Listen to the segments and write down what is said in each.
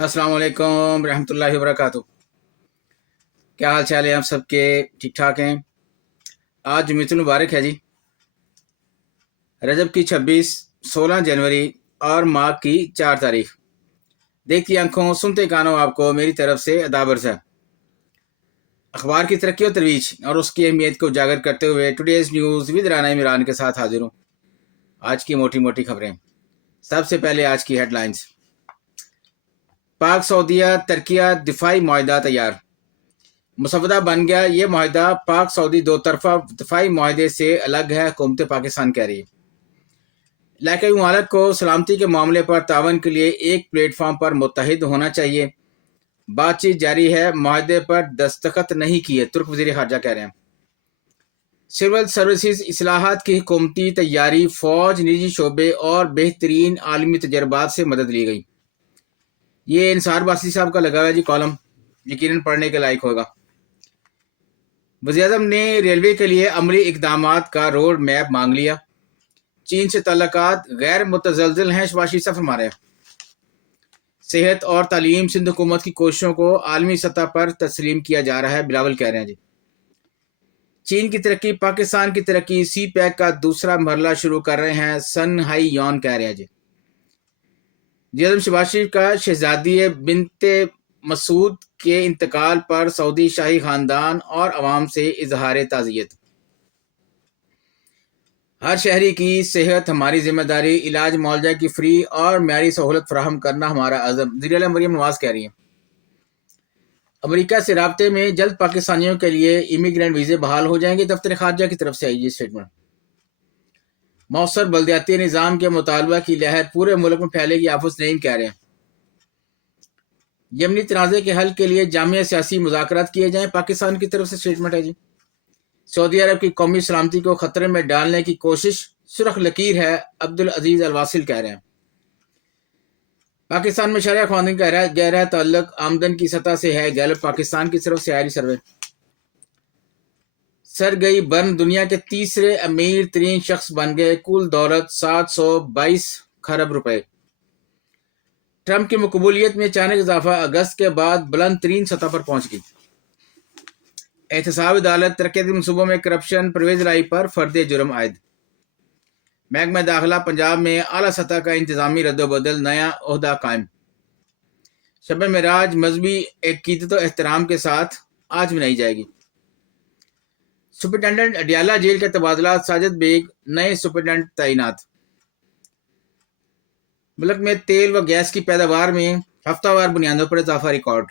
अस्सलाम वालेकुम रहमतुल्लाहि वबरकातुहू। क्या हाल चाल है आप सबके? ठीक ठाक हैं? आज जुम्मतुल मुबारक है जी। रजब की 26, 16 जनवरी और माह की 4 तारीख। देखती आंखों सुनते कानों आपको मेरी तरफ से अदाब अर्ज़ है। अखबार की तरक्की और तरवीज और उसकी अहमियत को उजागर करते हुए today's news with Rana Imran के साथ हाजिर हूँ। आज की मोटी मोटी खबरें। सबसे पहले आज की हेडलाइंस। पाक सऊदीया तरकिया दिफाई मुआहदा तैयार। मुसवदा बन गया। ये मुआहदा पाक सऊदी दो तरफा दफाई मुआहदे से अलग है, हुकूमत पाकिस्तान कह रही है। इलाकाई ममालिक को सलामती के मामले पर तावन के लिए एक प्लेटफार्म पर मुत्तहिद होना चाहिए। बातचीत जारी है, मुआहदे पर दस्तखत नहीं किए, तुर्क वज़ीर ख़ारजा कह रहे हैं। सिविल सर्विसेज इस्लाहात की हुकूमती तैयारी, फौज, निजी शोबे और बेहतरीन आलमी तजर्बात से मदद ली गई। ये इंसार बासी साहब का लगा हुआ जी कॉलम, यकीनन पढ़ने के लायक होगा। वज़ीर-ए-आज़म ने रेलवे के लिए अमली इक़दामात का रोड मैप मांग लिया। चीन से ताल्लुकात गैर मुतज़लज़ल हैं, शहबाज शरीफ फरमा रहे हैं। सेहत और तालीम, सिंध हुकूमत की कोशिशों को आलमी सतह पर तस्लीम किया जा रहा है, बिलावल कह रहे हैं जी। चीन की तरक्की, पाकिस्तान की तरक्की, सी पैक का दूसरा मरहला शुरू कर रहे हैं, सन हाई यॉन कह रहे हैं जी। वज़ीर-ए-आज़म शहबाज शरीफ का शहजादी बिनते मसूद के इंतकाल पर सऊदी शाही खानदान और अवाम से इजहार ताज़ियत। हर शहरी की सेहत हमारी जिम्मेदारी, इलाज मुआवजा की फ्री और म्यारी सहूलत फराहम करना हमारा अज़म, वज़ीर आला मरियम नवाज कह रही हैं। अमेरिका से राब्ते में जल्द पाकिस्तानियों के लिए इमिग्रेंट वीज़े बहाल हो जाएंगे, दफ्तर ख़ारजा की तरफ से आई ये स्टेटमेंट। मौसर बल्दियाती निज़ाम के मुतालबा की लहर पूरे मुल्क में फैलेगी, हाफिज़ नईम कह रहे हैं। यमनी तनाज़े के हल के लिए जामिया सियासी मुज़ाकरात किए जाएं, पाकिस्तान की तरफ से स्टेटमेंट है जी। सऊदी अरब की कौमी सलामती को खतरे में डालने की कोशिश सुरख लकीर है, अब्दुल अजीज अल वासिल कह रहे हैं। पाकिस्तान में शरिया ख़वानीन का गहरा ताल्लुक आमदन की सतह से है, गैलप पाकिस्तान की तरफ से आयरी सर्वे। सरगई बर्न दुनिया के तीसरे अमीर तरीन शख्स बन गए, कुल दौलत 722 खरब रुपए। ट्रंप की मकबूलियत में अचानक इजाफा, अगस्त के बाद बुलंद तरीन सतह पर पहुंच गई। एहतसाब अदालत, तरक्याती मनसूबों में करप्शन, परवेज लाई पर फर्द जुर्म आयद। महकमा दाखिला, पंजाब में आला सतह का इंतजामी रद्दोबदल, नया ओहदा कायम। शब मेराज मजहबी अकीदत और एहतराम के साथ आज मनाई जाएगी। सुपरिटेंडेंट अडियाला जेल के तबादला, साजिद बेग नए सुपरिटेंडेंट तैनात। मुल्क में तेल व गैस की पैदावार में हफ्तावार बुनियादों पर इजाफा रिकॉर्ड।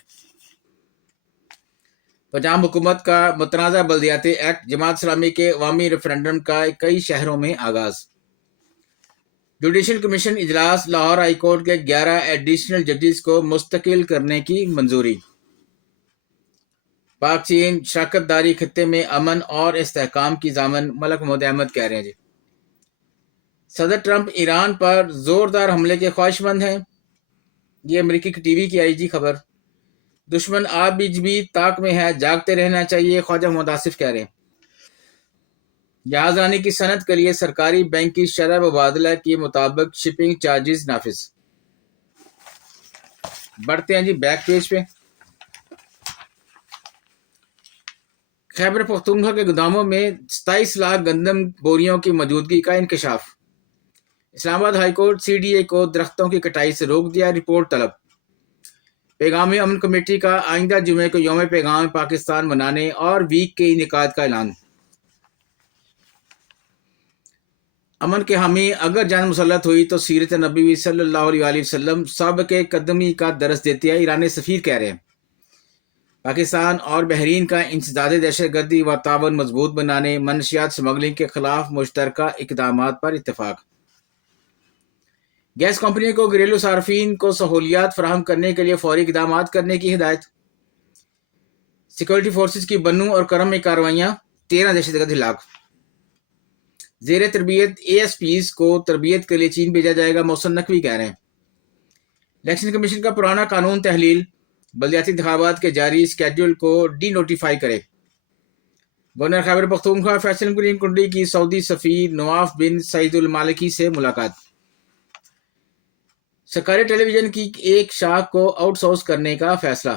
पंजाब हुकूमत का मुतनाज़ा बल्दियाती एक्ट, जमात इस्लामी के अवामी रेफरेंडम का कई शहरों में आगाज। जुडिशल कमीशन इजलास, लाहौर हाई कोर्ट के 11 एडिशनल जजेस को मुस्तकिल करने की मंजूरी। पाक चीन शराकतदारी खत्ते में अमन और इस्तेहकाम की जामन, मलक मोहम्मद अहमद कह रहे हैं जी। सदर ट्रंप ईरान पर जोरदार हमले के ख्वाहिशमंद हैं, ये अमेरिकी की टीवी की आई जी खबर। दुश्मन आप भी ताक में है, जागते रहना चाहिए, ख्वाजा मोहम्मद आसिफ कह रहे हैं। जहाजरानी की सनत के लिए सरकारी बैंक की शरह मुबादला के मुताबिक शिपिंग चार्जेस नाफिज। बढ़ते हैं जी बैक पेज पे। खैबर पख्तूनख्वा के गोदामों में 27 लाख गंदम बोरियों की मौजूदगी का इंकशाफ। इस्लामाबाद हाईकोर्ट सीडीए को दरख्तों की कटाई से रोक दिया, रिपोर्ट तलब। पैगाम अमन कमेटी का आइंदा जुमे को यौम पैगाम पाकिस्तान मनाने और वीक के इनेकाद का ऐलान। अमन के हामी, अगर जान मुसल्लत हुई तो सीरत नबी सल्लल्लाहु अलैहि वसल्लम सब के कदमी का दरस देती है, ईरानी सफ़ीर कह रहे हैं। पाकिस्तान और बहरीन का इंसदाद दहशतगर्दी व तावन मजबूत बनाने, मनशियात स्मगलिंग के खिलाफ मुश्तरका इकदामात पर इत्तेफाक। गैस कंपनी को घरेलू सार्फिन को सहूलियात फराहम करने के लिए फौरी इकदाम करने की हिदायत। सिक्योरिटी फोर्सेज की बन्नू और करम में कार्रवाइयाँ, 13 दहशतगर्द हिलाक। जेर तरबियत ASPs को तरबियत के लिए चीन भेजा जाएगा, मोहसिन नकवी कह रहे हैं। इलेक्शन कमीशन का पुराना कानून तहलील, बल्दियाती इंतखाबात के जारी स्केड्यूल को डी नोटिफाई करे। गवर्नर खैबर पख्तूनख्वा फैसल ग्रीन कुंडी की सऊदी सफ़ीर नवाफ बिन सईदुल मालिकी से मुलाकात। سرکاری ٹیلی ویژن کی ایک شاخ کو آؤٹ سورس کرنے کا فیصلہ۔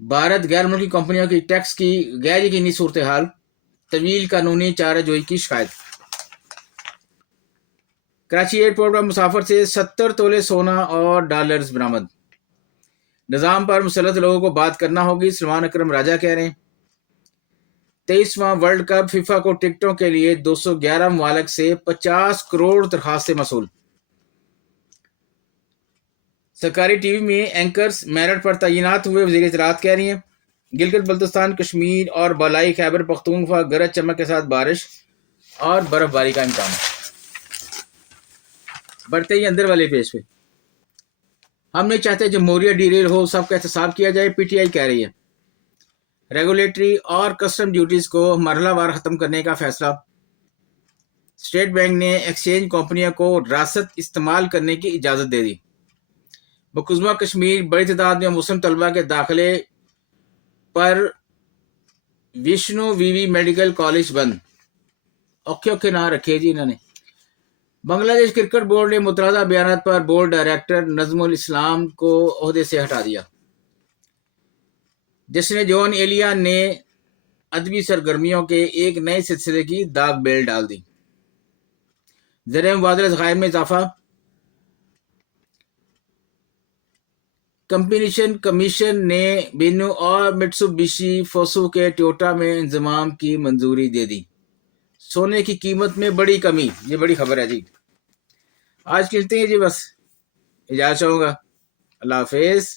بھارت غیر ملکی کمپنیوں کی ٹیکس کی غیر یقینی صورتحال، طویل قانونی چارہ جوئی کی شکایت۔ کراچی ایئرپورٹ پر مسافر سے 70 تولے سونا اور ڈالرز برآمد۔ نظام پر مسلط لوگوں کو بات کرنا ہوگی، سلمان اکرم راجہ کہہ رہے ہیں۔ 23واں ورلڈ کپ فیفا کو ٹکٹوں کے لیے 211 ممالک سے 50 کروڑ درخواستیں موصول۔ سرکاری ٹی وی میں اینکرز میرٹ پر تعینات ہوئے، وزیر اطلاعات کہہ رہی ہیں۔ گلگت بلتستان، کشمیر اور بالائی خیبر پختونخوا گرج چمک کے ساتھ بارش اور برف باری کا امکان۔ بڑھتے ہی اندر والے پیج پہ، ہم نہیں چاہتے جمہوریہ ڈیریل ہو، سب کا احتساب کیا جائے، پی ٹی آئی کہہ رہی ہے۔ ریگولیٹری اور کسٹم ڈیوٹیز کو مرحلہ وار ختم کرنے کا فیصلہ۔ اسٹیٹ بینک نے ایکسچینج کمپنیوں کو راست استعمال کرنے کی اجازت دے دی۔ مقبوضہ کشمیر بڑی تعداد میں مسلم طلبہ کے داخلے پر وشنو ویوی میڈیکل کالج بند۔ اوکھے نہ رکھے جی انہوں نے۔ بنگلہ دیش کرکٹ بورڈ نے متنازع بیانات پر بورڈ ڈائریکٹر نظم الاسلام کو عہدے سے ہٹا دیا۔ جشن جون ایلیا نے ادبی سرگرمیوں کے ایک نئے سلسلے کی داغ بیل ڈال دی۔ زر مبادلہ ذخائر میں اضافہ۔ کمپٹیشن کمیشن نے بینو اور مٹسوبشی فوسو کے ٹویوٹا میں انضمام کی منظوری دے دی۔ سونے کی قیمت میں بڑی کمی، یہ بڑی خبر ہے جی۔ آج کلتے ہیں جی، بس اجازت چاہوں گا، اللہ حافظ۔